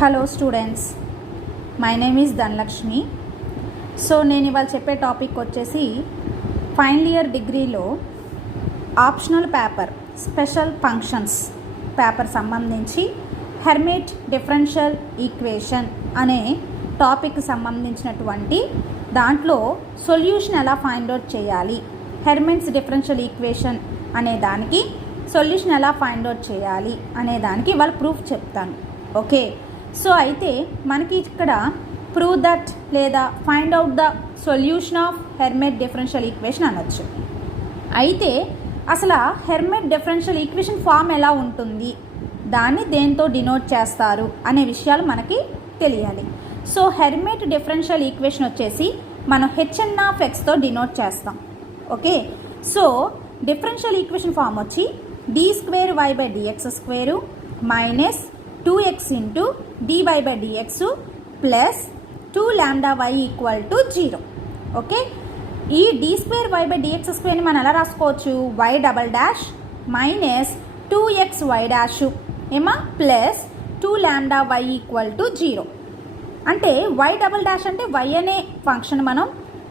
Hello students, my name is Dhanalakshmi. So నేను ఇవాళ చెప్పే టాపిక్ వచ్చేసి ఫైనల్ ఇయర్ డిగ్రీలో optional paper special functions paper సంబంధించి హెర్మిట్ డిఫరెన్షియల్ ఈక్వేషన్ అనే టాపిక్ సంబంధించినటువంటి దాంట్లో సొల్యూషన్ ఎలా ఫైండ్ అవుట్ చేయాలి, హెర్మిట్స్ డిఫరెన్షియల్ ఈక్వేషన్ అనే దానికి సొల్యూషన్ ఎలా ఫైండ్ అవుట్ చేయాలి అనే దానికి ఇవాళ ప్రూఫ్ చెప్తాను. ఓకే, సో అయితే మనకి ఇక్కడ ప్రూవ్ దట్ లేదా find out the solution of hermit differential equation అనొచ్చు. అయితే అసలు హెర్మిట్ డిఫరెన్షియల్ ఈక్వేషన్ ఫామ్ ఎలా ఉంటుంది, దాన్ని దేంతో డినోట్ చేస్తారు అనే విషయాలు మనకి తెలియాలి. సో హెర్మిట్ డిఫరెన్షియల్ ఈక్వేషన్ వచ్చేసి మనం hn(x)తో డినోట్ చేస్తాం. Okay, so differential equation form వచ్చి d²y/dx² minus 2x into dy/dx plus 2λy = 0. Okay, ఈ d²y/dx² మనం ఎలా రాసుకోవచ్చు, y" మైనస్ 2xy' ఏమా ప్లస్ 2λy = 0. అంటే y" అంటే y అనే ఫంక్షన్ మనం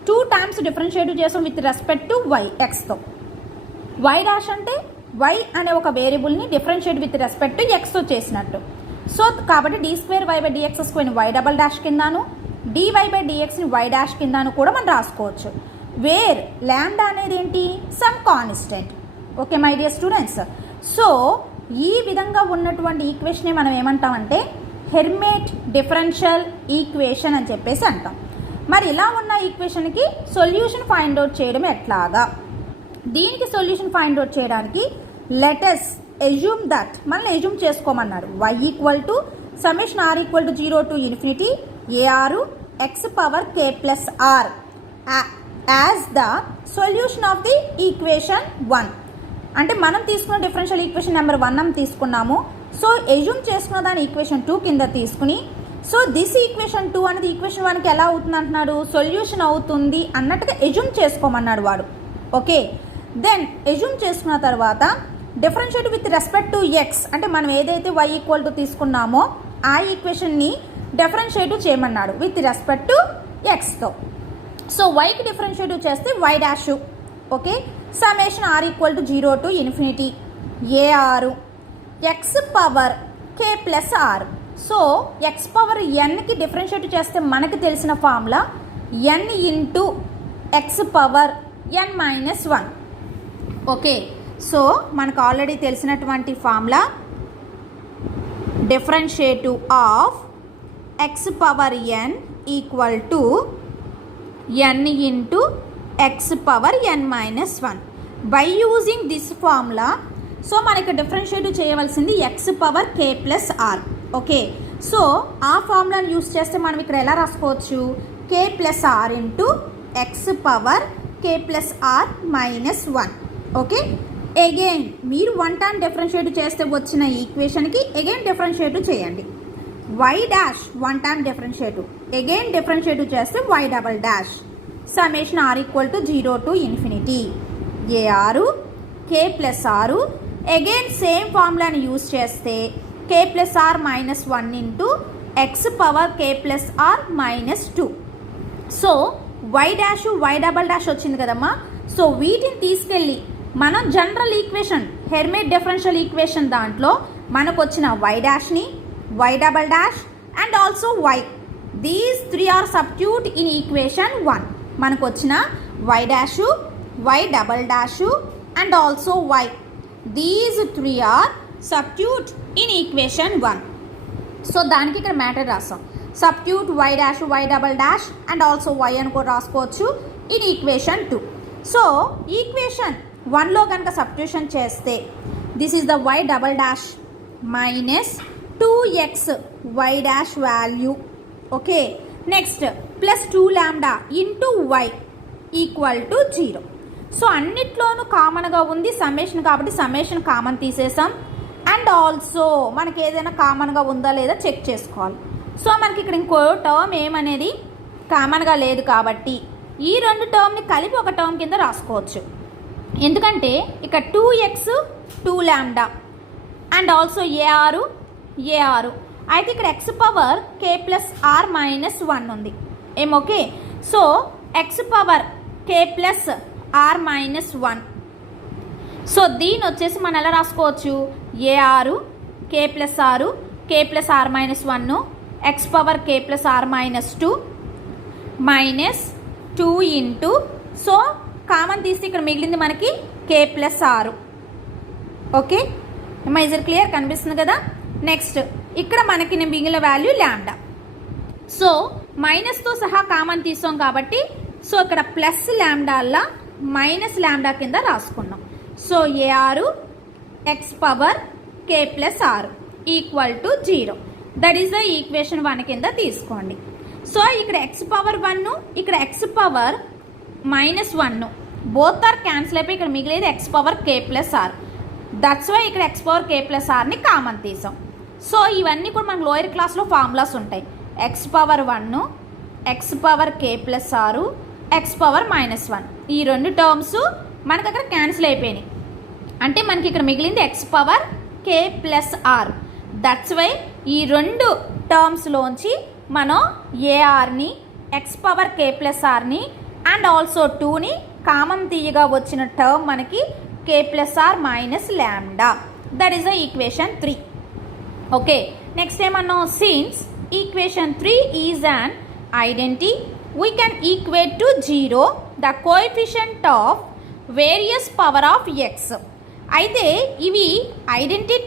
2 టైమ్స్ డిఫరెన్షియేట్ చేసాం with respect to y xతో. y' అంటే y అనే ఒక వేరియబుల్ని డిఫరెన్షియేట్ విత్ రెస్పెక్ట్ టు xతో చేసినట్టు. సో కాబట్టి d²y/dx² y" కిందాను dy/dxని y' కిందాను కూడా మనం రాసుకోవచ్చు. వేర్ లాంబ్డా అనేది ఏంటి, some constant. Okay my dear students, so ఈ విధంగా ఉన్నటువంటి ఈక్వేషన్ని మనం ఏమంటామంటే హెర్మిట్ డిఫరెన్షియల్ ఈక్వేషన్ అని చెప్పేసి అంటాం. మరి ఇలా ఉన్న ఈక్వేషన్కి సొల్యూషన్ ఫైండ్ అవుట్ చేయడం ఎట్లాగా, దీనికి సొల్యూషన్ ఫైండ్ అవుట్ చేయడానికి లెటస్ ఎజ్యూమ్ దట్ మనల్ని ఎజ్యూమ్ చేసుకోమన్నాడు y = summation r = 0 to ∞ ar x⁴ as the solution of the equation 1. అంటే మనం తీసుకున్న డిఫరెన్షియల్ ఈక్వేషన్ నెంబర్ 1 తీసుకున్నాము. సో ఎజ్యూమ్ చేసుకున్న దాని ఈక్వేషన్ 2 కింద తీసుకుని, సో దిస్ ఈక్వేషన్ 2 అనేది ఈక్వేషన్ 1కి ఎలా అవుతుంది అంటున్నాడు, సొల్యూషన్ అవుతుంది అన్నట్టుగా ఎజ్యూమ్ చేసుకోమన్నాడు వాడు. ఓకే, దెన్ ఎజ్యూమ్ చేసుకున్న తర్వాత differentiate with respect to x అంటే మనం ఏదైతే y = తీసుకున్నామో ఆ ఈక్వేషన్ని డిఫరెన్షియేట్ చేయమన్నాడు విత్ రెస్పెక్ట్ టు xతో. సో yకి డిఫరెన్షియేట్ చేస్తే y'. Okay, summation r = 0 to ∞ ar x⁴k+r. So x⁴n కి డిఫరెన్షియేట్ చేస్తే మనకి తెలిసిన formula n into x⁴n-1. Okay, so మనకు ఆల్రెడీ తెలిసినటువంటి formula differentiative of x⁴n = n into x⁴n-1. By using this formula so మనకి differentiate చేయవలసింది x⁴k+r. Okay, so ఆ ఫార్ములాని use చేస్తే మనం ఇక్కడ ఎలా రాసుకోవచ్చు, k+r into x⁴k+r-1. Okay, again మీరు 1 టైం డిఫరెన్షియేట్ చేస్తే వచ్చిన ఈక్వేషన్కి అగైన్ డిఫరెన్షియేట్ చేయండి. y' 1 time differentiate again differentiate చేస్తే y'. Summation r = 0 to ∞ ar k+r again same ఫార్ములాని యూస్ చేస్తే k+r-1 into x⁴k+r-2. So y' వచ్చింది కదమ్మా. సో వీటిని తీసుకెళ్ళి మనం general equation Hermite differential equation దాంట్లో మనకు వచ్చిన y', y" and also y, these 3 are substitute in equation 1. మనకు వచ్చిన y', y" and also y, these 3 are substitute in equation 1. So దానికి ఇక్కడ మ్యాటర్ రాస్తాం, substitute y', y" and also y అని కూడా రాసుకోవచ్చు ఇన్ ఈక్వేషన్ 2. సో ఈక్వేషన్ 1లో కనుక సబ్స్టిట్యూషన్ చేస్తే this is the y" minus 2xy' value. Okay, next plus 2λ into y = 0. So అన్నిట్లోనూ కామన్గా ఉంది సమ్మేషన్ కాబట్టి సమ్మేషన్ కామన్ తీసేసాం. అండ్ ఆల్సో మనకి ఏదైనా కామన్గా ఉందా లేదా చెక్ చేసుకోవాలి. సో మనకి ఇక్కడ ఇంకో టర్మ్ ఏమనేది కామన్గా లేదు కాబట్టి ఈ 2 టర్మ్ని కలిపి ఒక టర్మ్ కింద రాసుకోవచ్చు. ఎందుకంటే ఇక్కడ 2x 2λ and also ar A r. అయితే ఇక్కడ x power k plus are minus 1 ఉంది okay. So x power k plus are minus 1. So దీని వచ్చేసి మనం ఎలా రాసుకోవచ్చు, ఏ ఆరు k plus r k plus are minus 1 x power k plus are minus 2 minus 2 into, so common తీసి ఇక్కడ మిగిలింది మనకి కే ప్లస్ ఆరు. ఓకే, మైజర్ క్లియర్ కనిపిస్తుంది కదా. నెక్స్ట్ ఇక్కడ మనకి మిగిలిన వాల్యూ ల్యాండా. సో మైనస్తో సహా కామన్ తీసాం కాబట్టి సో ఇక్కడ ప్లస్ ల్యాండాల్లా మైనస్ ల్యాండా కింద రాసుకున్నాం. So a r x power k plus r equal to 0. That is the equation 1 కింద తీసుకోండి. సో ఇక్కడ ఎక్స్ పవర్ 1 ఇక్కడ x power minus 1 both are cancel అయిపోయి ఇక్కడ మిగిలేదు x power k plus r. That's why ఇక్కడ ఎక్స్ పవర్ కే ప్లస్ ఆర్ని common తీసాం. సో ఇవన్నీ కూడా మనకు లోయర్ క్లాస్లో ఫార్ములాస్ ఉంటాయి. X power 1 x power k plus r x power minus 1 ఈ రెండు టర్మ్స్ మనకు అక్కడ క్యాన్సిల్ అయిపోయినాయి. అంటే మనకి ఇక్కడ మిగిలింది x power k plus r. That's why ఈ రెండు టర్మ్స్లోంచి మనం ఏఆర్ని ఎక్స్ పవర్ కే ప్లస్ ఆర్ని అండ్ ఆల్సో 2ని కామన్ తీయగా వచ్చిన టర్మ్ మనకి k plus are minus lambda. That is the equation 3. Okay, next ఏమన్నా, since equation 3 is an identity we can equate to 0 the coefficient of various power of x. అయితే ఇవి identity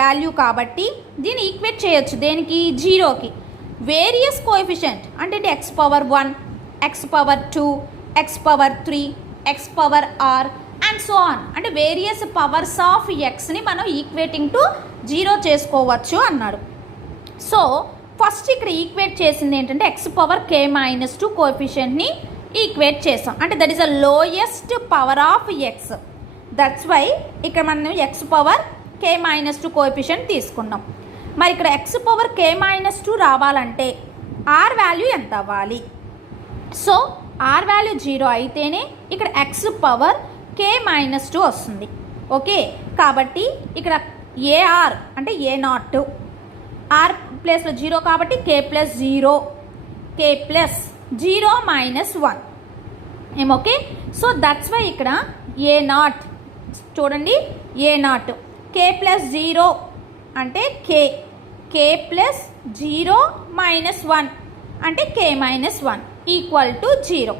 value కాబట్టి దీన్ని equate చేయొచ్చు దేనికి, 0కి. Various coefficient అంటే x power 1 x power 2 x power 3 x power r and so on, అంటే various powers of ఎక్స్ని మనం ఈక్వేటింగ్ టు 0 చేసుకోవచ్చు అన్నాడు. సో ఫస్ట్ ఇక్కడ ఈక్వేట్ చేసింది ఏంటంటే ఎక్స్ పవర్ కే మైనస్ 2 కోఎఫిషియంట్ని ఈక్వేట్ చేసాం. అంటే that is the lowest power of x. That's why ఇక్కడ మనం x power k minus 2 coefficient తీసుకున్నాం. మరి ఇక్కడ ఎక్స్ పవర్ కే మైనస్ 2 రావాలంటే ఆర్ వాల్యూ ఎంత అవ్వాలి? సో ఆర్ వాల్యూ 0 అయితేనే ఇక్కడ ఎక్స్ పవర్ కే మైనస్ 2 వస్తుంది. ఓకే, కాబట్టి ఇక్కడ ఏఆర్ అంటే ఏ నాట్, ఆర్ ప్లేస్లో 0 కాబట్టి k plus 0 k plus 0 minus 1 okay. So that's why ఇక్కడ ఏ నాట్ చూడండి, ఏ నాట్ కే ప్లస్ 0 అంటే కే, కే ప్లస్ 0 మైనస్ 1 అంటే కే మైనస్ 1 ఈక్వల్ టు 0.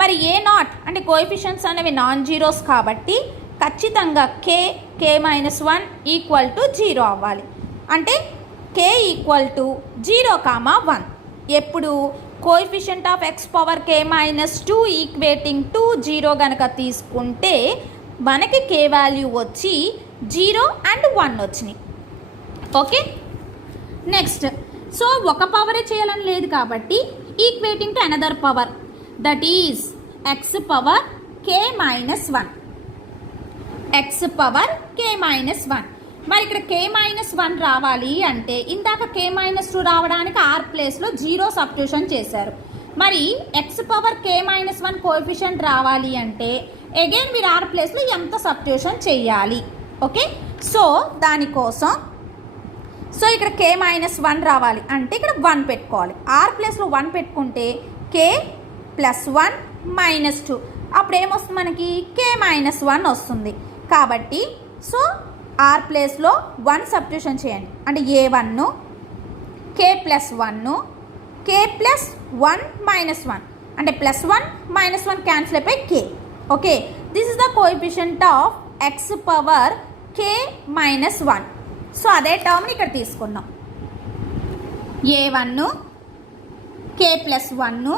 మరి ఏ నాట్ అంటే కోఎఫిషియన్స్ అనేవి నాన్ జీరోస్ కాబట్టి ఖచ్చితంగా కే మైనస్ 1 ఈక్వల్ టు 0 అవ్వాలి. అంటే కే ఈక్వల్ టు 0, 1. ఎప్పుడు coefficient of x power k minus 2 equating to 0 కనుక తీసుకుంటే మనకి కే వాల్యూ వచ్చి 0 అండ్ 1 వచ్చినాయి. ఓకే, నెక్స్ట్ సో ఒక పవరే చేయాలని లేదు కాబట్టి equating to another power that is X power k minus 1 x power k minus 1. మరి ఇక్కడ కే మైనస్ 1 రావాలి అంటే ఇందాక కే మైనస్ 2 రావడానికి ఆర్ ప్లేస్లో 0 సబ్స్టిట్యూషన్ చేశారు. మరి x power k minus 1 coefficient రావాలి అంటే అగైన్ మీరు ఆర్ ప్లేస్లో ఎంత సబ్స్టిట్యూషన్ చేయాలి. ఓకే, సో దానికోసం సో ఇక్కడ కే మైనస్ 1 రావాలి అంటే ఇక్కడ 1 పెట్టుకోవాలి. ఆర్ ప్లేస్లో 1 పెట్టుకుంటే కే ప్లస్ 1 మైనస్ 2 అప్పుడు ఏమొస్తుంది మనకి కే మైనస్ 1 వస్తుంది. కాబట్టి సో ఆర్ ప్లేస్లో 1 సబ్స్టిట్యూషన్ చేయండి అంటే ఏ1 k plus 1 k plus 1 minus 1 అంటే ప్లస్ 1 మైనస్ 1 క్యాన్సిల్ అయిపోయి k. Okay, this is the coefficient of x power k minus 1. So అదే టర్మ్ని ఇక్కడ తీసుకున్నాం. ఏ1 k plus 1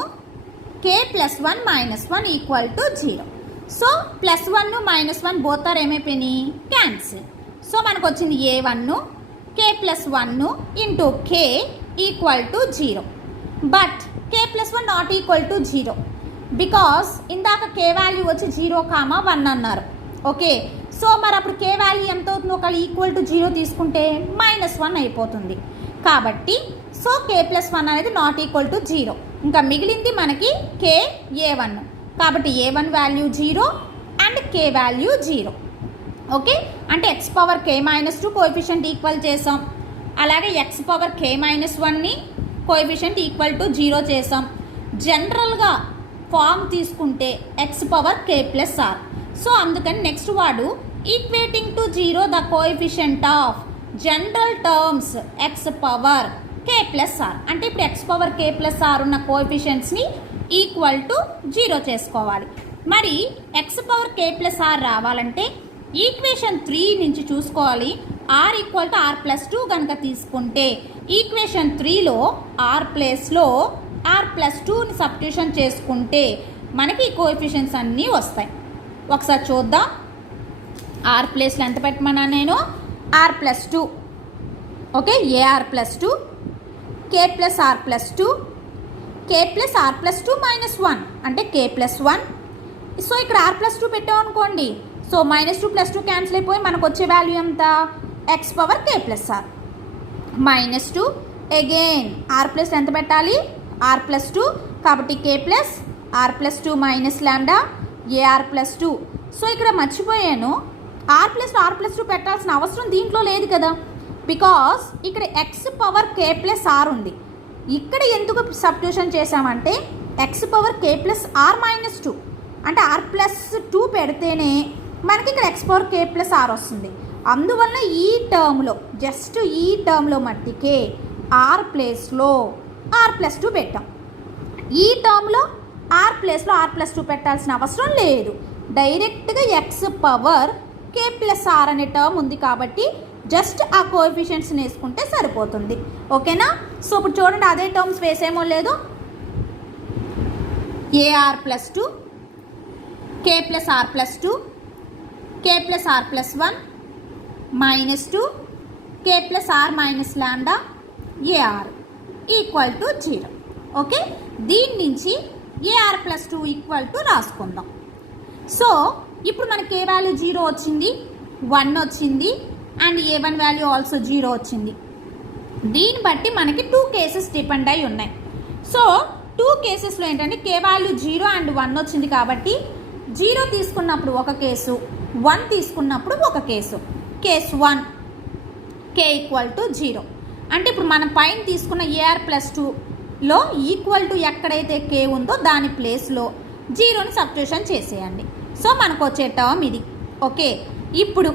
k plus 1 minus 1 equal to 0. So plus 1 minus 1 both are ఏమైపోయినాయి cancel. So మనకు వచ్చింది ఏ1 k plus 1 into k equal to 0. But K plus 1 not equal to 0 because ఇందాక కే వాల్యూ వచ్చి 0, 1 అన్నారు. ఓకే, సో మరి అప్పుడు కే వాల్యూ ఎంత అవుతుంది, ఒకవేళ ఈక్వల్ టు 0 తీసుకుంటే -1 అయిపోతుంది. కాబట్టి సో కే ప్లస్ 1 అనేది నాట్ ఈక్వల్ టు 0. ఇంకా మిగిలింది మనకి కే ఏ1. కాబట్టి ఏ1 value 0 and k value 0. Okay, అంటే x power k minus 2 coefficient equal చేసాం అలాగే ఎక్స్ పవర్ కే మైనస్ 1ని కోఎఫిషియంట్ ఈక్వల్ టు 0 చేసాం. జనరల్గా ఫామ్ తీసుకుంటే x power k plus r. So అందుకని నెక్స్ట్ వాడు equating to 0 the coefficient of general terms x power k plus r. అంటే ఇప్పుడు x power k plus r ఉన్న కోఎఫిషియంట్స్ని ఈక్వల్ టు 0 చేసుకోవాలి. మరి x power k plus r రావాలంటే equation 3 నుంచి చూసుకోవాలి. R equal to r plus 2 కనుక తీసుకుంటే ఈక్వేషన్ 3లో ఆర్ ప్లేస్లో ఆర్ ప్లస్ 2ని సబ్స్టిట్యూషన్ చేసుకుంటే మనకి ఈ కోఎఫిషియంట్స్ అన్నీ వస్తాయి. ఒకసారి చూద్దాం. ఆర్ ప్లేస్లో ఎంత పెట్టమన్నా నేను r plus 2, okay, a r plus 2, K plus are plus 2, K plus are plus 2 minus 1 అంటే కే ప్లస్ 1. సో ఇక్కడ ఆర్ ప్లస్ 2 పెట్టామనుకోండి, సో మైనస్ 2 ప్లస్ 2 క్యాన్సిల్ అయిపోయి మనకు వచ్చే వాల్యూ ఎంత, x power k plus are minus 2. Again r plus ఎంత పెట్టాలి, r plus 2, కాబట్టి k plus are plus 2 minus lambda a r plus 2. So ఇక్కడ మర్చిపోయాను, ఆర్ ప్లస్ 2 పెట్టాల్సిన అవసరం దీంట్లో లేదు కదా, బికాస్ ఇక్కడ x power k plus r ఉంది. ఇక్కడ ఎందుకు సబ్స్టిట్యూషన్ చేసామంటే x power k plus are minus 2 అంటే ఆర్ ప్లస్ 2 పెడితేనే మనకి ఇక్కడ x power k plus r వస్తుంది. అందువల్ల ఈ టర్మ్లో జస్ట్ ఈ టర్మ్లో మట్టికే ఆర్ ప్లేస్లో ఆర్ ప్లస్ 2 పెట్టాం. ఈ టర్మ్లో ఆర్ ప్లేస్లో ఆర్ ప్లస్ 2 పెట్టాల్సిన అవసరం లేదు. డైరెక్ట్గా x power k plus r అనే టర్మ్ ఉంది కాబట్టి జస్ట్ ఆ కోఎఫిషియంట్స్ని వేసుకుంటే సరిపోతుంది. ఓకేనా? సో ఇప్పుడు చూడండి, అదే టర్మ్స్ వేసేమో లేదు. AR plus 2, K plus are plus 2, K plus are plus 1 minus 2, K plus are minus lambda AR equal to 0. Okay, దీని నుంచి ఏఆర్ ప్లస్ 2 ఈక్వల్ టు రాసుకుందాం. సో ఇప్పుడు మనకి ఏ వాల్యూ 0 వచ్చింది, 1 వచ్చింది, అండ్ ఏ1 వాల్యూ ఆల్సో 0 వచ్చింది. దీన్ని బట్టి మనకి 2 కేసెస్ డిపెండ్ అయి ఉన్నాయి. సో 2 కేసెస్లో ఏంటంటే కే వాల్యూ 0 అండ్ 1 వచ్చింది కాబట్టి 0 తీసుకున్నప్పుడు ఒక కేసు, 1 తీసుకున్నప్పుడు ఒక case. Case 1 K equal to 0 అంటే ఇప్పుడు మనం పైన తీసుకున్న ఏఆర్ ప్లస్ 2లో ఈక్వల్ టు ఎక్కడైతే కే ఉందో దాని ప్లేస్లో 0ని సబ్స్టిట్యూషన్ చేసేయండి. సో మనకు వచ్చే టర్మ్ ఇది. ఓకే, ఇప్పుడు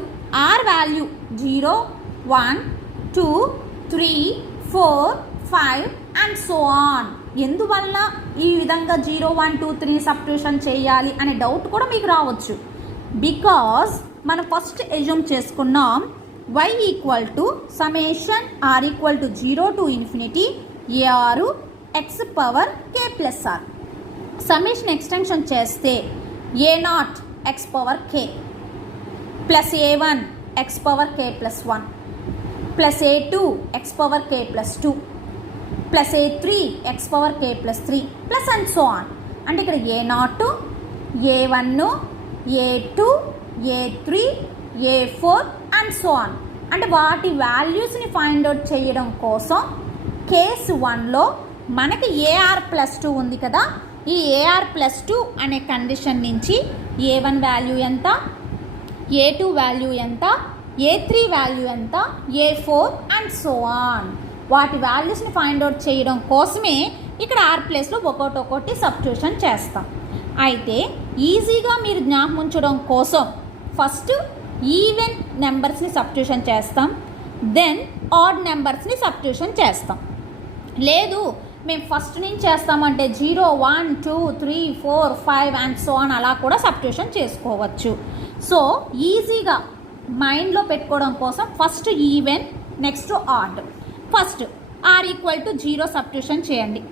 r value 0, 1, 2, 3, 4, 5 and so on. ఎందువల్ల ఈ విధంగా 0, 1, 2, 3 సబ్స్టిట్యూషన్ చేయాలి అనే డౌట్ కూడా మీకు రావచ్చు. బికాజ్ మనం ఫస్ట్ ఎజ్యూమ్ చేసుకున్నాం y equal to summation r equal to 0 to infinity a r x power k plus r. Summation extension చేస్తే a0 x power k plus a1 x power k plus 1 plus a2 x power k plus 2 plus a3 x power k plus 3 plus and so on. అంటే ఇక్కడ a0, a1, a2, a3, a4 and so on. అంటే వాటి వాల్యూస్ని find out చేయడం కోసం case 1లో మనకి AR plus 2 ఉంది కదా, ఈ ఏఆర్ ప్లస్ 2 అనే కండిషన్ నుంచి ఏ1 వాల్యూ ఎంత, ఏ2 వాల్యూ ఎంత, ఏ3 వాల్యూ ఎంత, ఏ4 అండ్ సో ఆన్. వాటి వాల్యూస్ని ఫైండ్ అవుట్ చేయడం కోసమే ఇక్కడ ఆర్ ప్లేస్లో ఒక్కొక్కటి సబ్స్టిట్యూషన్ చేస్తాం. అయితే ఈజీగా మీరు జ్ఞాపకం ఉంచడం కోసం ఫస్ట్ ఈవెన్ నెంబర్స్ని సబ్స్టిట్యూషన్ చేస్తాం, దెన్ ఆడ్ నెంబర్స్ని సబ్స్టిట్యూషన్ చేస్తాం. లేదు మేము ఫస్ట్ నుంచి చేస్తామంటే 0, 1, 2, 3, 4, 5 అండ్ సో ఆన్ అలా కూడా సబ్స్టిట్యూషన్ చేసుకోవచ్చు. సో ఈజీగా మైండ్లో పెట్టుకోవడం కోసం first even, next odd. First R equal to 0 substitution చేయండి.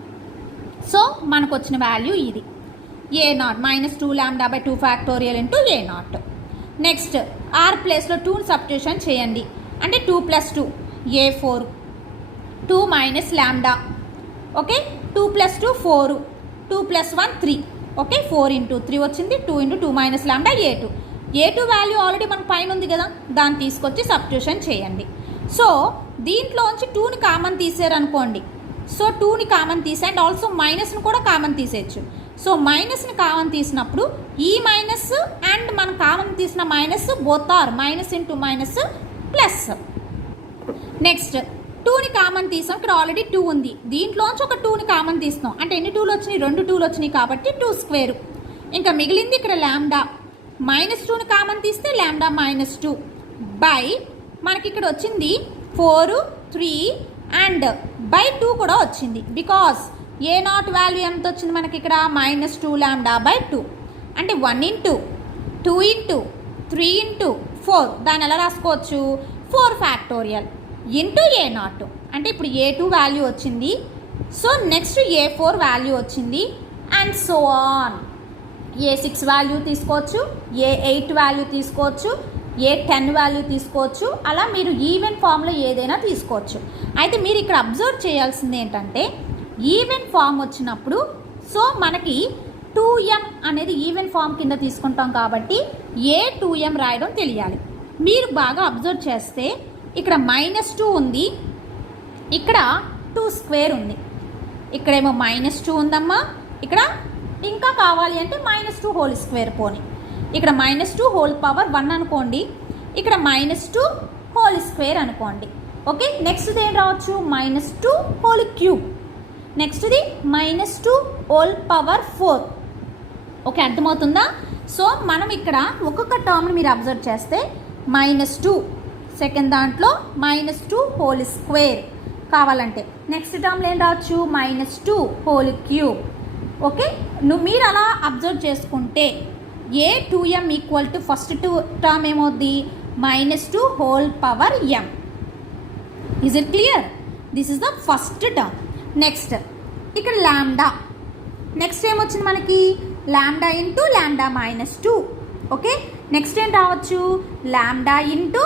సో మనకు వచ్చిన వాల్యూ ఇది a0 minus 2 lambda by 2 factorial into a0. Next R ప్లేస్లో 2ని సబ్స్టిట్యూషన్ చేయండి. అంటే 2 plus 2 a4, 2 minus lambda, okay, 2 plus 2 4, 2 plus 1 3, okay, 4 into 3 వచ్చింది, 2 ఇంటూ 2 మైనస్ లాంబ్డా ఏ2 వాల్యూ ఆల్రెడీ మన పైన ఉంది కదా, దాన్ని తీసుకొచ్చి సబ్స్టిట్యూషన్ చేయండి. సో దీంట్లోంచి 2ని కామన్ తీసారనుకోండి, సో 2ని కామన్ తీసే అండ్ ఆల్సో మైనస్ని కూడా కామన్ తీసేయచ్చు. సో మైనస్ని కామన్ తీసినప్పుడు ఈ మైనస్ అండ్ మనం కామన్ తీసిన minus both are minus into minus plus. Next 2ని కామన్ తీసాం. ఇక్కడ ఆల్రెడీ 2 ఉంది. దీంట్లోంచి ఒక 2ని కామన్ తీస్తున్నాం. అంటే ఎన్ని 2లు వచ్చినాయి? 2 2లు వచ్చినాయి కాబట్టి 2 స్క్వేర్. ఇంకా మిగిలింది ఇక్కడ లాంబ్డా. -2ని కామన్ తీస్తే లాంబ్డా -2 బై మనకి ఇక్కడ వచ్చింది 4 3 అండ్ బై 2 కూడా వచ్చింది. బికాస్ A0 వాల్యూ ఎంత వచ్చింది మనకి ఇక్కడ? -2 లాంబ్డా బై 2. అంటే 1 ఇంటూ 2 ఇంటూ 3 ఇంటూ 4. దాన్ని ఎలా రాసుకోవచ్చు? 4 ఫ్యాక్టోరియల్ ఇంటూ A0. అంటే ఇప్పుడు A2 వాల్యూ వచ్చింది. సో నెక్స్ట్ A4 వాల్యూ వచ్చింది and so on. A6 value తీసుకోవచ్చు, A8 వాల్యూ తీసుకోవచ్చు, A10 వాల్యూ తీసుకోవచ్చు. అలా మీరు ఈవెన్ ఫామ్లో ఏదైనా తీసుకోవచ్చు. అయితే మీరు ఇక్కడ అబ్జర్వ్ చేయాల్సింది ఏంటంటే ఈవెన్ ఫామ్ వచ్చినప్పుడు సో మనకి 2m అనేది ఈవెన్ ఫామ్ కింద తీసుకుంటాం కాబట్టి A2m రాయడం తెలియాలి. మీరు బాగా అబ్జర్వ్ చేస్తే ఇక్కడ -2 ఉంది, ఇక్కడ 2 స్క్వేర్ ఉంది, ఇక్కడేమో -2 ఉందమ్మా, ఇక్కడ ఇంకా కావాలి అంటే -2 హోల్ స్క్వేర్ పోని. ఇక్కడ -2 హోల్ పవర్ 1 అనుకోండి, ఇక్కడ -2 హోల్ స్క్వేర్ అనుకోండి. ఓకే, నెక్స్ట్ది ఏం రావచ్చు? -2 హోల్ క్యూబ్. నెక్స్ట్ది -2 హోల్ పవర్ 4. ఓకే, అర్థమవుతుందా? సో మనం ఇక్కడ ఒక్కొక్క టర్మ్ని మీరు అబ్జర్వ్ చేస్తే -2 సెకండ్ దాంట్లో -2 హోల్ స్క్వేర్ కావాలంటే నెక్స్ట్ టర్మ్లో ఏం రావచ్చు? -2 హోల్ క్యూబ్. ఓకే, మీరు అలా అబ్జర్వ్ చేసుకుంటే A2m equal to first term ఏమవుద్ది? -2 whole power m. Is it clear? This is the first term. Next ఇక్కడ లాంబ్డా. నెక్స్ట్ ఏమొచ్చింది మనకి? Lambda into lambda -2. Okay, next ఏం రావచ్చు? Lambda into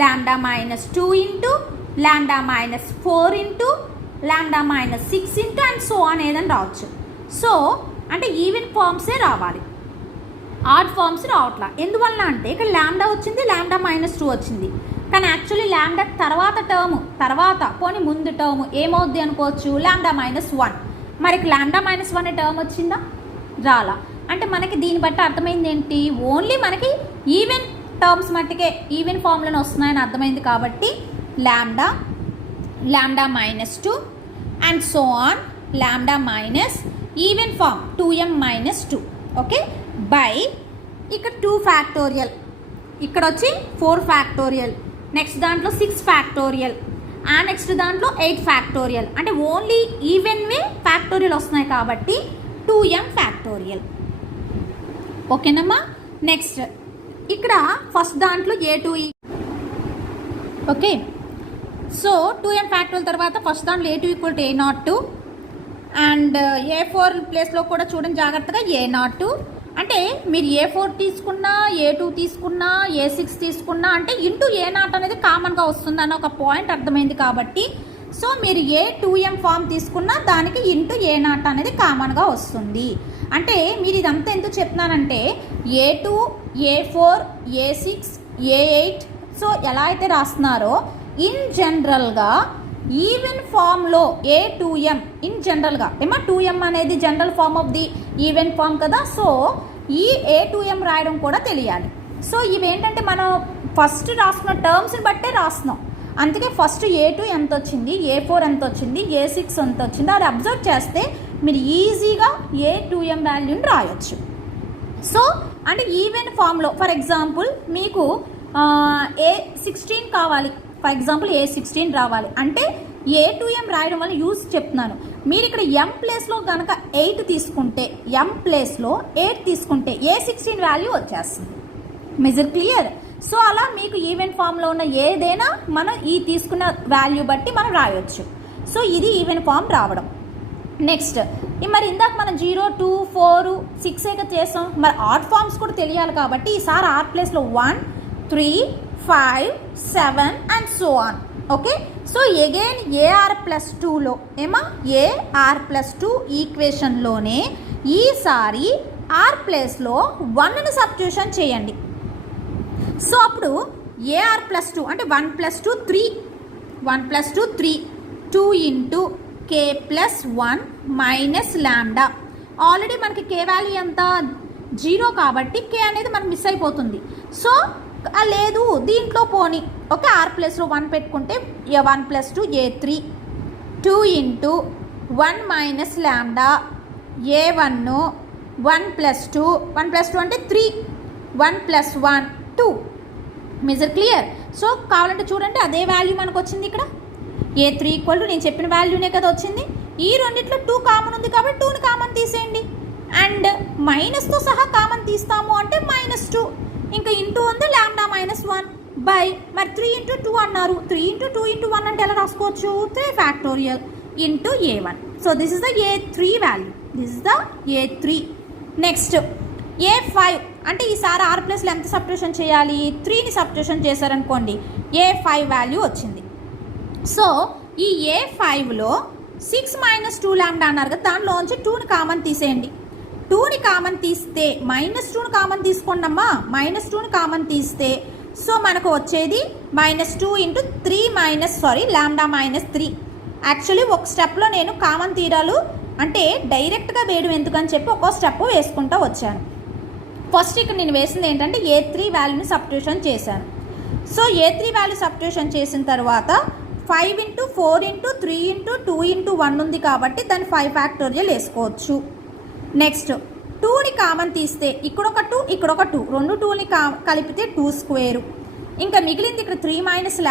lambda -2 into lambda -4 into lambda -6 into and so on ఏదని రావచ్చు. So అంటే even ఫార్మ్సే రావాలి, add forms రావట్లా. ఎందువల్ల అంటే ఇక్కడ లాంబ్డా వచ్చింది, లాంబ్డా -2 వచ్చింది. కానీ యాక్చువల్లీ లాంబ్డా తర్వాత పోనీ ముందు టర్మ్ ఏమవుద్ది అనుకోవచ్చు? లాంబ్డా -1. మరి లాంబ్డా -1 టర్మ్ వచ్చిందా? రాలా. అంటే మనకి దీన్ని బట్టి అర్థమైంది ఏంటి? ఓన్లీ మనకి ఈవెన్ టర్మ్స్ మట్టుకే ఈవెన్ ఫామ్లోనే వస్తున్నాయని అర్థమైంది. కాబట్టి lambda -2 and so on lambda minus even form 2m -2. Okay, by ఇక్కడ 2 ఫ్యాక్టోరియల్, ఇక్కడ వచ్చి 4 ఫ్యాక్టోరియల్, నెక్స్ట్ దాంట్లో 6 ఫ్యాక్టోరియల్, ఆ నెక్స్ట్ దాంట్లో 8 ఫ్యాక్టోరియల్. అంటే ఓన్లీ ఈవెన్వే ఫ్యాక్టోరియల్ వస్తున్నాయి కాబట్టి 2m ఫ్యాక్టోరియల్. ఓకేనమ్మా. నెక్స్ట్ ఇక్కడ ఫస్ట్ దాంట్లో A2. Okay, so 2m factorial తర్వాత ఫస్ట్ దాంట్లో A2 equal to A02 and A4 ప్లేస్లో కూడా చూడండి జాగ్రత్తగా A02. అంటే మీరు A4 తీసుకున్నా, A2 తీసుకున్నా, A6 తీసుకున్నా అంటే ఇంటూ A0 అనేది కామన్గా వస్తుంది అన్న ఒక పాయింట్ అర్థమైంది. కాబట్టి సో మీరు A2m ఫామ్ తీసుకున్నా దానికి ఇంటూ A0 అనేది కామన్గా వస్తుంది. అంటే మీరు ఇదంతా ఎందుకు చెప్తున్నానంటే A2, A4, A6, A8 so ఎలా అయితే రాస్తున్నారో ఇన్ జనరల్గా ఈవెన్ ఫామ్లో A2m ఇన్ జనరల్గా 2m అనేది general form of the even form కదా. సో ఈ A2m రాయడం కూడా తెలియాలి. సో ఇవేంటంటే మనం ఫస్ట్ రాసుకున్న టర్మ్స్ని బట్టే రాస్తున్నాం. అందుకే ఫస్ట్ A2 ఎంత వచ్చింది, A4 ఎంత వచ్చింది, A6 ఎంత వచ్చింది అది అబ్జర్వ్ చేస్తే మీరు ఈజీగా A2m వాల్యూని రాయొచ్చు. సో అంటే ఈవెన్ ఫామ్లో ఫర్ ఎగ్జాంపుల్ మీకు A16 కావాలి, ఫర్ ఎగ్జాంపుల్ A16 రావాలి అంటే A2m రాయడం వల్ల యూజ్ చెప్తున్నాను. మీరు ఇక్కడ m ప్లేస్లో కనుక 8 తీసుకుంటే, m ప్లేస్లో 8 తీసుకుంటే A16 వాల్యూ వచ్చేస్తుంది. Measure clear? సో అలా మీకు ఈవెన్ ఫామ్లో ఉన్న ఏదైనా మనం ఈ తీసుకున్న వాల్యూ బట్టి మనం రాయొచ్చు. సో ఇది ఈవెన్ ఫామ్ రావడం. నెక్స్ట్ మరి ఇందాక మనం 0, 2, 4, 6 చేసాం. మరి ఆడ్ ఫామ్స్ కూడా తెలియాలి కాబట్టి ఈసారి ఆర్ ప్లేస్లో 1, 3, 5, 7 and so on. Okay, so again AR+2లో AR+2 ఈక్వేషన్లోనే ఈసారి ఆర్ ప్లేస్లో 1ని సబ్స్టిట్యూషన్ చేయండి. సో అప్పుడు AR+2 అంటే 1 + 2 3, 1 + 2 3, 2 into K+1 minus lambda. Already మనకి K వాల్యూ ఎంత? 0 కాబట్టి K అనేది మనకు మిస్ అయిపోతుంది. సో లేదు దీంట్లో పోని ఓకే, ఆర్ ప్లస్లో 1 పెట్టుకుంటే 1 + 2 A3 2 into 1 minus lambda A1 1 + 2 1 + 2 అంటే 3 1 + 1 2 మెజర్ క్లియర్. సో కావాలంటే చూడండి అదే వాల్యూ మనకు వచ్చింది ఇక్కడ. A3 = నేను చెప్పిన వాల్యూనే కదా వచ్చింది. ఈ రెండిట్లో 2 కామన్ ఉంది కాబట్టి 2ని కామన్ తీసేయండి. అండ్ మైనస్తో సహా కామన్ తీస్తాము అంటే -2 ఇంకా ఇంటూ ఉంది λ -1 బై మరి 3 × 2 అన్నారు. 3 × 2 × 1 అంటే ఎలా రాసుకోవచ్చు? 3 factorial into A1. So this is the A3 value. This is the A3. Next A5 అంటే ఈసారి ఆర్ ప్లస్లో ఎంత సబ్స్టిట్యూషన్ చేయాలి? 3ని సబ్స్టిట్యూషన్ చేశారనుకోండి A5 వాల్యూ వచ్చింది. సో ఈ A5లో 6 - 2 λ అన్నారు కదా, దానిలోంచి 2ని కామన్ తీసేయండి. 2ని కామన్ తీస్తే -2ని కామన్ తీసుకోండి అమ్మా. -2ని కామన్ తీస్తే సో మనకు వచ్చేది -2 × 3 λ -3. యాక్చువల్లీ ఒక స్టెప్లో నేను కామన్ తీరాలు అంటే డైరెక్ట్గా వేయడం ఎందుకని చెప్పి ఒక్కో స్టెప్ వేసుకుంటూ వచ్చాను. ఫస్ట్ ఇక్కడ నేను వేసింది ఏంటంటే A3 వాల్యూని సబ్స్టిట్యూషన్ చేశాను. సో A3 వాల్యూ సబ్స్టిట్యూషన్ చేసిన తర్వాత 5 × 4 × 3 × 2 × 1 ఉంది కాబట్టి దాన్ని 5 ఫ్యాక్టోరియల్ వేసుకోవచ్చు. నెక్స్ట్ 2ని కామన్ తీస్తే ఇక్కడ ఒక 2 ఇక్కడ ఒక 2 రెండు 2ని కలిపితే 2² ఇంకా మిగిలింది ఇక్కడ 3 - λ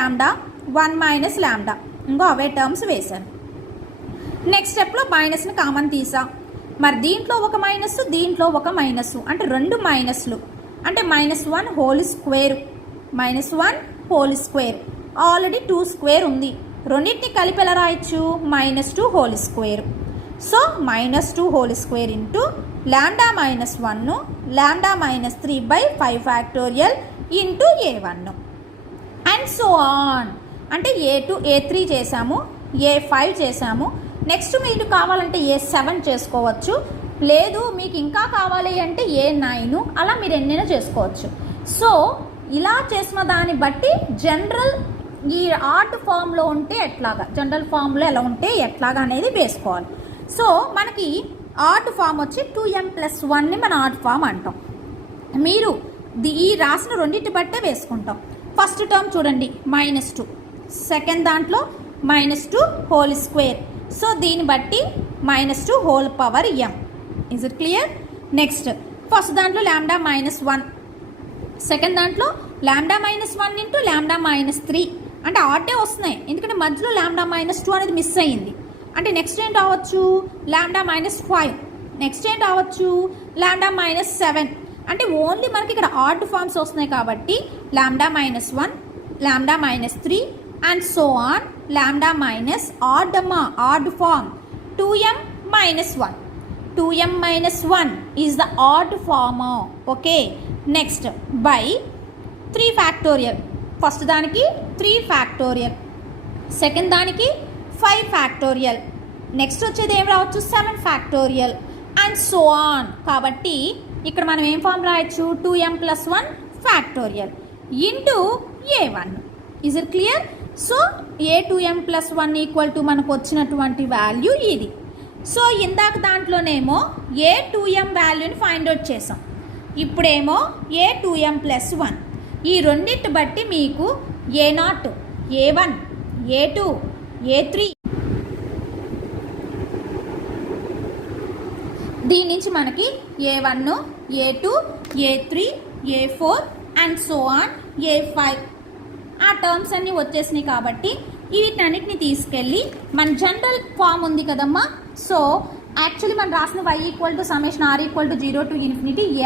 1 - λ ఇంకో అవే టర్మ్స్ వేశాను. నెక్స్ట్ స్టెప్లో మైనస్ని కామన్ తీసా. మరి దీంట్లో ఒక మైనస్ దీంట్లో ఒక మైనస్ అంటే రెండు మైనస్లు అంటే -1 హోల్ స్క్వేర్ ఆల్రెడీ 2² ఉంది. రెండింటిని కలిపి ఎలా రాయొచ్చు? -2 whole square. So -2 whole square into λ -1 λ -3 by 5 factorial into A1 and so on. అంటే A2 A3 చేసాము, A5 చేసాము. నెక్స్ట్ మీకు కావాలంటే A7 చేసుకోవచ్చు, లేదు మీకు ఇంకా కావాలి అంటే A9 అలా మీరు ఎన్నైనా చేసుకోవచ్చు. సో ఇలా చేసిన దాన్ని బట్టి జనరల్ ఈ ఆర్ట్ ఫామ్లో ఉంటే ఎట్లాగా, జనరల్ ఫామ్లో ఎలా ఉంటే ఎట్లాగా అనేది వేసుకోవాలి. సో మనకి ఆర్ట్ ఫామ్ వచ్చి 2m+1ని మన ఆర్ట్ ఫామ్ అంటాం. మీరు ఈ రాసిన రెండింటి బట్టే వేసుకుంటాం. ఫస్ట్ టర్మ్ చూడండి -2, సెకండ్ దాంట్లో -2 హోల్ స్క్వేర్. సో దీన్ని బట్టి -2 whole power m. Is it clear? Next first దాంట్లో λ -1, సెకండ్ దాంట్లో λ -1 ఇంటూ λ -3 అంటే ఆర్టే వస్తున్నాయి ఎందుకంటే మధ్యలో λ -2 అనేది మిస్ అయ్యింది. అంటే నెక్స్ట్ ఏం రావచ్చు? λ -5. నెక్స్ట్ ఏం రావచ్చు? λ -7. అంటే ఓన్లీ మనకి ఇక్కడ ఆర్డ్ ఫామ్స్ వస్తున్నాయి కాబట్టి λ -1 λ -3 and so on λ odd form 2m-1. 2m-1 is the odd form. Okay, next by 3 factorial. First దానికి 3 ఫ్యాక్టోరియల్, సెకండ్ దానికి 5 ఫ్యాక్టోరియల్, నెక్స్ట్ వచ్చేది ఏం రావచ్చు? 7 ఫ్యాక్టోరియల్ అండ్ సో ఆన్. కాబట్టి ఇక్కడ మనం ఏం ఫామ్ రాయొచ్చు? 2m+1 factorial into A1. Is it clear? So A2m+1 equal to మనకు వచ్చినటువంటి వాల్యూ ఇది. సో ఇందాక దాంట్లోనేమో A2m వాల్యూని ఫైండ్ అవుట్ చేసాం, ఇప్పుడేమో A2m+1. ఈ రెండింటి బట్టి మీకు A0, A1, A2, A3 దీని నుంచి మనకి A1, A2, A3, A4 and so on A5 ఆ టర్మ్స్ అన్నీ వచ్చేసినాయి. కాబట్టి వీటన్నిటిని తీసుకెళ్ళి మన జనరల్ ఫామ్ ఉంది కదమ్మా. సో యాక్చువల్లీ మనం రాసిన y = r = 0 to ∞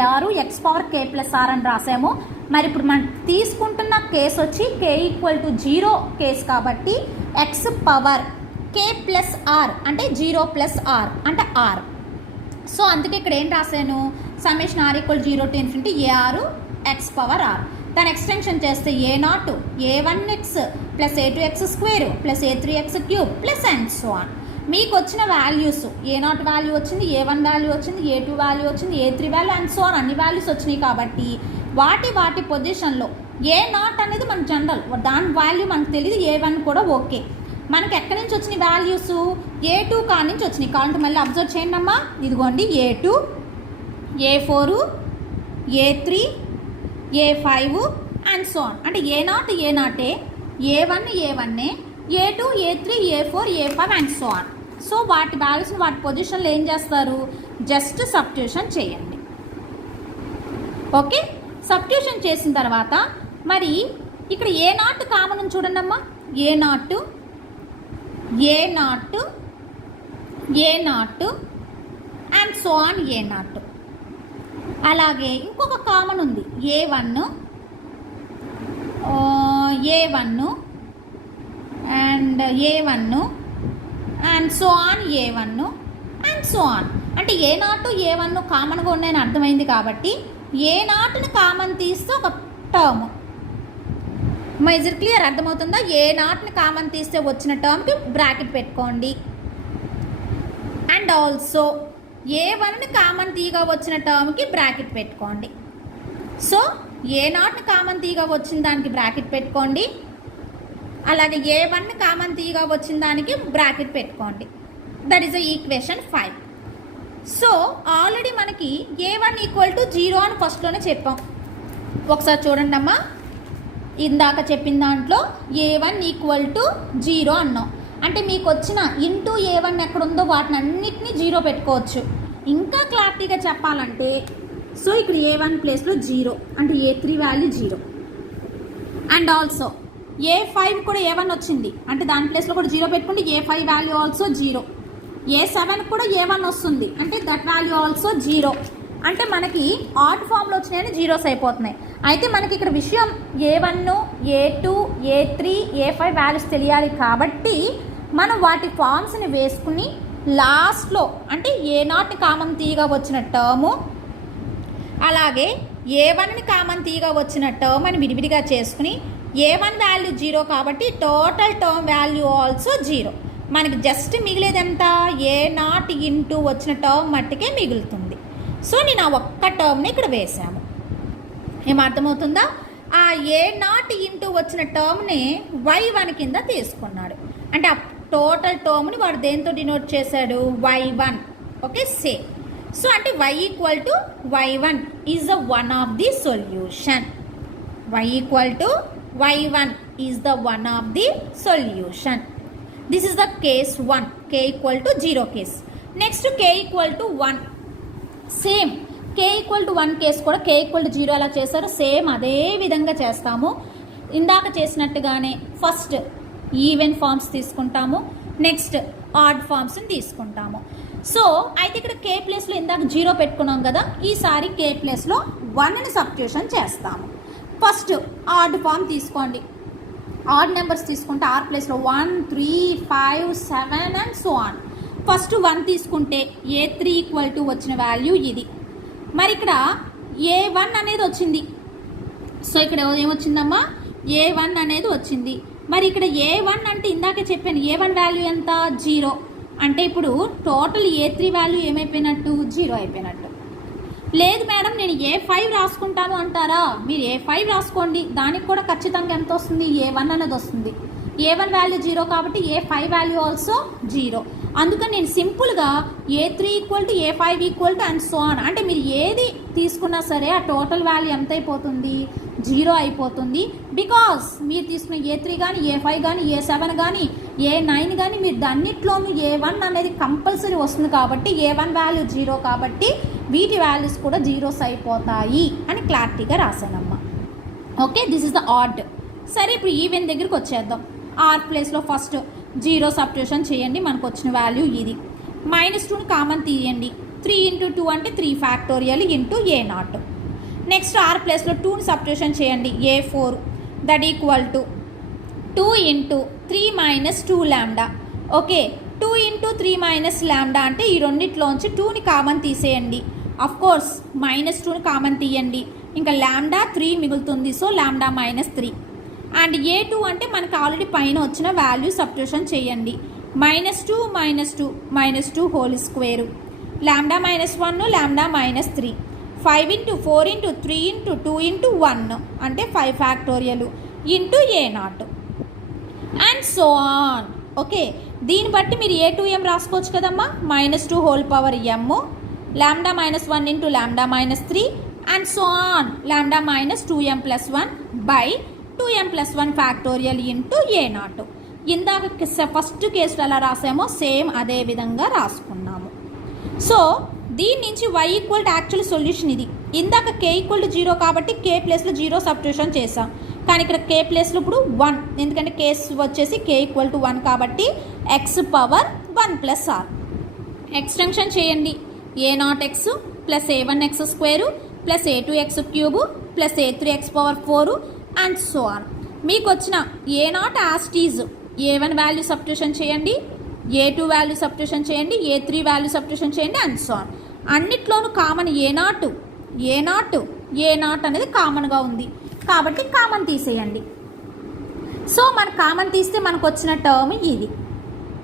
AR x⁻k+r అని రాసాము. మరి ఇప్పుడు మనం తీసుకుంటున్న కేసు వచ్చి k = 0 కేసు కాబట్టి x⁻k+r అంటే 0 + r అంటే r. సో అందుకే ఇక్కడ ఏం రాశాను? r = 0 to ∞ AR x⁻r. దాని ఎక్స్టెన్షన్ చేస్తే A0 A1x + A2x² + A3x³ and so on. మీకు వచ్చిన వాల్యూస్ A0 వాల్యూ వచ్చింది, A1 వాల్యూ వచ్చింది, A2 వాల్యూ వచ్చింది, A3 value and so on అన్ని వాల్యూస్ వచ్చినాయి. కాబట్టి వాటి పొజిషన్లో A0 అనేది మన జనరల్, దాని వాల్యూ మనకు తెలియదు, A1 కూడా ఓకే. మనకి ఎక్కడి నుంచి వచ్చినాయి వాల్యూస్? A2 కాడి నుంచి వచ్చినాయి. కావాలంటే మళ్ళీ అబ్జర్వ్ చేయండి అమ్మా. ఇదిగోండి A2, A4, A3, A5 and so on. అంటే ఏ0 ఏ1 ఏ1 ఏ2 ఏ3 ఏ4 ఏ5 అండ్ సో ఆన్. సో వాటి వాల్యూస్ని వాటి పొజిషన్లో ఏం చేస్తారు, జస్ట్ సబ్స్టిట్యూషన్ చేయండి. ఓకే, సబ్స్టిట్యూషన్ చేసిన తర్వాత మరి ఇక్కడ ఏ0 కామన్ ఉంది చూడండి అమ్మా, ఏ0 అండ్ సో ఆన్ ఏ0. అలాగే ఇంకొక కామన్ ఉంది ఏ1 అండ్ ఏ1 అండ్ సో ఆన్ ఏ1 అండ్ సో ఆన్. అంటే ఏ0 ఏ1 కామన్గా ఉన్నాయని అర్థమైంది కాబట్టి ఏ0ని కామన్ తీస్తే ఒక టర్మ్. మైజర్ క్లియర్, అర్థమవుతుందా? ఏ0ని కామన్ తీస్తే వచ్చిన టర్మ్కి బ్రాకెట్ పెట్టుకోండి. అండ్ ఆల్సో ఏ1ని కామన్ తీగా వచ్చిన టర్మ్కి బ్రాకెట్ పెట్టుకోండి. సో ఏ0ని కామన్ తీగా వచ్చిన దానికి బ్రాకెట్ పెట్టుకోండి, అలాగే ఏ1ని కామన్ తీగా వచ్చిన దానికి బ్రాకెట్ పెట్టుకోండి. That is equation 5. So already మనకి ఏ1 = 0 అని ఫస్ట్లోనే చెప్పాం. ఒకసారి చూడండి అమ్మా, ఇందాక చెప్పిన దాంట్లో ఏ1 = 0 అన్నాం. అంటే మీకు వచ్చిన ఇంటూ ఏ1 ఎక్కడుందో వాటిని అన్నిటినీ 0 పెట్టుకోవచ్చు. ఇంకా క్లారిటీగా చెప్పాలంటే సో ఇక్కడ ఏ1 ప్లేస్లో 0 అంటే ఏ3 వాల్యూ 0. అండ్ ఆల్సో ఏ5 కూడా ఏ1 వచ్చింది అంటే దాని ప్లేస్లో కూడా 0 పెట్టుకుంటే ఏ5 వాల్యూ ఆల్సో 0. ఏ7 కూడా ఏ1 వస్తుంది అంటే దట్ వాల్యూ ఆల్సో 0. అంటే మనకి ఆడ్ ఫామ్లో వచ్చినాయని జీరోస్ అయిపోతున్నాయి. అయితే మనకి ఇక్కడ విషయం ఏ1 ఏ2 ఏ3 ఏ5 వాల్యూస్ తెలియాలి కాబట్టి మనం వాటి ఫామ్స్ని వేసుకుని లాస్ట్లో అంటే ఏ0ని కామన్ తీగా వచ్చిన టర్ము అలాగే ఏ1ని కామన్ తీగా వచ్చిన టర్మ్ అని విడివిడిగా చేసుకుని ఏ1 వాల్యూ 0 కాబట్టి టోటల్ టర్మ్ వాల్యూ ఆల్సో 0. మనకి జస్ట్ మిగిలేదంతా ఏ0 ఇంటూ వచ్చిన టర్మ్ మట్టుకే మిగులుతుంది. సో నేను ఆ ఒక్క టర్మ్ని ఇక్కడ వేసాము. ఏమర్థమవుతుందా? ఆ ఏ0 ఇంటూ వచ్చిన టర్మ్ని y1 కింద తీసుకున్నాడు. అంటే ఆ టోటల్ టర్మ్ని వాడు దేంతో డినోట్ చేశాడు, y1. Okay, same. సో అంటే y = y1 is the one of the solution. y = y1 is the one of the solution. This is the case 1, k = 0 case. Next k = 1. Same k = 1 case కూడా k = 0 అలా చేశారు. Same అదే విధంగా చేస్తాము. ఇందాక చేసినట్టుగానే first even forms తీసుకుంటాము, next odd ఫార్మ్స్ని తీసుకుంటాము. So అయితే ఇక్కడ k ప్లేస్లో ఇందాక 0 పెట్టుకున్నాం కదా, ఈసారి k ప్లేస్లో 1ని సబ్స్టిట్యూషన్ చేస్తాము. ఫస్ట్ ఆడ్ ఫార్మ్ తీసుకోండి. ఆడ్ నెంబర్స్ తీసుకుంటే r ప్లేస్లో 1 3 5 7 అండ్ సో ఆన్. ఫస్ట్ 1 తీసుకుంటే ఏ3 = వచ్చిన వాల్యూ ఇది. మరి ఇక్కడ ఏ1 అనేది వచ్చింది. సో ఇక్కడ ఏమొచ్చిందమ్మా, ఏ1 అనేది వచ్చింది. మరి ఇక్కడ ఏ1 అంటే ఇందాకే చెప్పాను ఏ1 వాల్యూ ఎంత, 0. అంటే ఇప్పుడు టోటల్ ఏ3 వాల్యూ ఏమైపోయినట్టు, 0 అయిపోయినట్టు. లేదు మేడం నేను ఏ5 రాసుకుంటాను అంటారా, మీరు ఏ5 రాసుకోండి, దానికి కూడా ఖచ్చితంగా ఎంత వస్తుంది, ఏ1 అనేది వస్తుంది. ఏ1 వాల్యూ 0 కాబట్టి ఏ5 వాల్యూ ఆల్సో 0. అందుకని నేను సింపుల్గా ఏ3 = ఏ5 అండ్ సో ఆన్. అంటే మీరు ఏది తీసుకున్నా సరే ఆ టోటల్ వాల్యూ ఎంత అయిపోతుంది, 0 అయిపోతుంది. బికాస్ మీరు తీసుకున్న ఏ3 కానీ ఏ5 కానీ ఏ7 కానీ ఏ9 కానీ మీరు దాన్నిట్లోనూ ఏ1 అనేది కంపల్సరీ వస్తుంది కాబట్టి ఏ1 వాల్యూ 0 కాబట్టి వీటి వాల్యూస్ కూడా 0s అయిపోతాయి అని క్లారిటీగా రాశానమ్మా. Okay, this is the odd. సరే ఇప్పుడు ఈవెన్ దగ్గరికి వచ్చేద్దాం. r ప్లేస్లో ఫస్ట్ 0 సబ్స్టిట్యూషన్ చేయండి, మనకు వచ్చిన వాల్యూ ఇది. -2ని కామన్ తీయండి. 3 × 2 అంటే 3 factorial into a0. Next r ప్లేస్లో 2ని సబ్స్టిట్యూషన్ చేయండి, a4 that equal to 2 × 3 - 2 lambda. Okay, 2 × 3 - lambda అంటే ఈ రెండిట్లోంచి 2ని కామన్ తీసేయండి. అఫ్ కోర్స్ -2ని కామన్ తీయండి, ఇంకా లాంబ్డా 3 మిగులుతుంది. So lambda -3. అండ్ a2 అంటే మనకు ఆల్రెడీ పైన వచ్చిన వాల్యూ సబ్స్టిట్యూషన్ చేయండి. -2 - 2 హోల్ స్క్వేర్ లాంబ్డా -1 లాంబ్డా -3 5 × 4 × 3 × 2 × 1 అంటే 5 factorial into a0 and so on. Okay, దీన్ని బట్టి మీరు a2m రాసుకోవచ్చు కదమ్మా. -2 whole power m lambda -1 × lambda -3 and so on lambda minus 2m plus 1 by 2m plus 1 factorial into a naught. ఇందాక first కేసులో ఎలా రాసామో same అదే విధంగా రాసుకున్నాము. సో దీని నుంచి y equal to actual solution ఇది. ఇందాక k ఈక్వల్ టు 0 కాబట్టి k ప్లేస్లో 0 సబ్స్టిట్యూషన్ చేసాం, కానీ ఇక్కడ k ప్లేస్లో ఇప్పుడు 1, ఎందుకంటే కేస్ వచ్చేసి k ఈక్వల్ టు 1 కాబట్టి x power 1 plus r. Extension చేయండి, a0x plus a1x square plus a2x cube plus a3x power 4 and so on. మీకు వచ్చిన a0 యాస్టీజ్ a1 వాల్యూ సబ్స్టిట్యూషన్ చేయండి, a2 వాల్యూ సబ్స్టిట్యూషన్ చేయండి, a3 వాల్యూ సబ్స్టిట్యూషన్ చేయండి and so on. అన్నిట్లోనూ common a0 అనేది కామన్గా ఉంది కాబట్టి కామన్ తీసేయండి. సో మన కామన్ తీస్తే మనకు వచ్చిన టర్మ్ ఇది.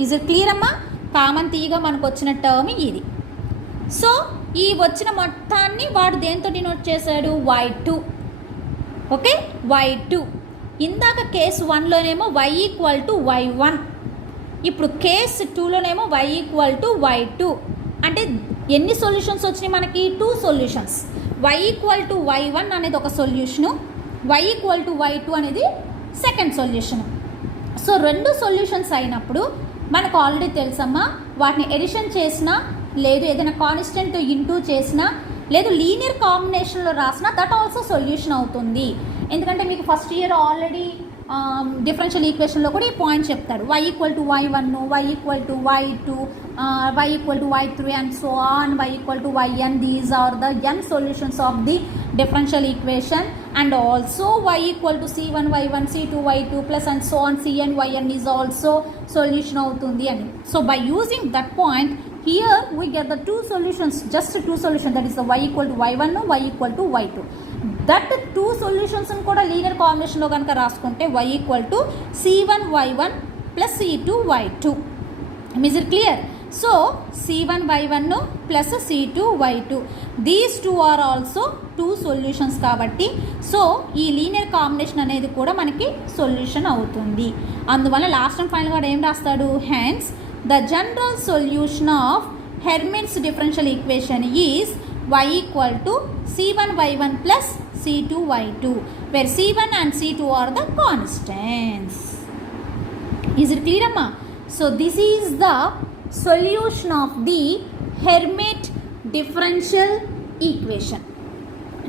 ఇజ్ ఇట్ క్లియర్ అమ్మా? కామన్ తీయగా మనకు వచ్చిన టర్మ్ ఇది. సో ఈ వచ్చిన మొత్తాన్ని వాడు దేంతో డినోట్ చేశాడు? y2. Okay, y2. ఇందాక కేసు 1లోనేమో y ఈక్వల్ టు y1, ఇప్పుడు కేసు 2లోనేమో y ఈక్వల్ టు y2. అంటే ఎన్ని సొల్యూషన్స్ వచ్చినాయి మనకి? 2 solutions. y equal to y1 అనేది ఒక solution, y equal to y2 అనేది సెకండ్ సొల్యూషను. సో 2 సొల్యూషన్స్ అయినప్పుడు మనకు ఆల్రెడీ తెలుసమ్మా, వాటిని ఎడిషన్ చేసినా లేదు ఏదైనా కాన్స్టెంట్ ఇంటూ చేసినా లేదు లీనియర్ కాంబినేషన్లో రాసినా దట్ ఆల్సో సొల్యూషన్ అవుతుంది. ఎందుకంటే మీకు ఫస్ట్ ఇయర్ ఆల్రెడీ డిఫరెన్షియల్ ఈక్వేషన్లో కూడా ఈ పాయింట్ చెప్తారు. y equal to y1, y equal to y2, y equal to y3 and so on, y equal to yn. These are the n solutions of the differential equation and also y equal to c1 y1 c2 y2 plus and so on cn yn is also solution అవుతుంది అని. So by using that point here we get the 2 solutions, just 2 solutions, that is the y equal to y1, y equal to y2. that 2 solutions కూడా linear కాంబినేషన్లో కనుక రాసుకుంటే y equal to c1 y1 plus c2 y2. is it clear? so c1 y1 plus c2 y2, these two are also 2 solutions కాబట్టి so ఈ linear combination అనేది కూడా మనకి solution అవుతుంది. అందువల్ల లాస్ట్ అండ్ ఫైనల్గా ఏం రాస్తాడు? hence the general solution of Hermite's differential equation is y equal to c1 y1 plus c2 y2, where c1 and c2 are the constants. Is it clear amma? So this is the solution of the Hermite differential equation.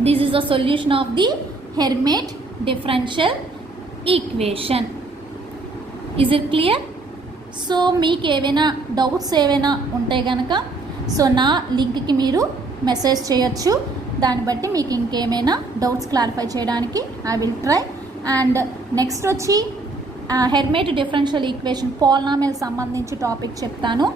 This is the solution of the Hermite differential equation. Is it clear? So మీకు ఏవైనా doubts ఏవైనా ఉంటే కనుక so నా లింక్కి మీరు message చేయొచ్చు. దాన్ని బట్టి మీకు ఇంకేమైనా డౌట్స్ క్లారిఫై చేయడానికి I will try. And next వచ్చి హెర్మైట్ డిఫరెన్షియల్ ఈక్వేషన్ పాలినామియల్ సంబంధించి టాపిక్ చెప్తాను.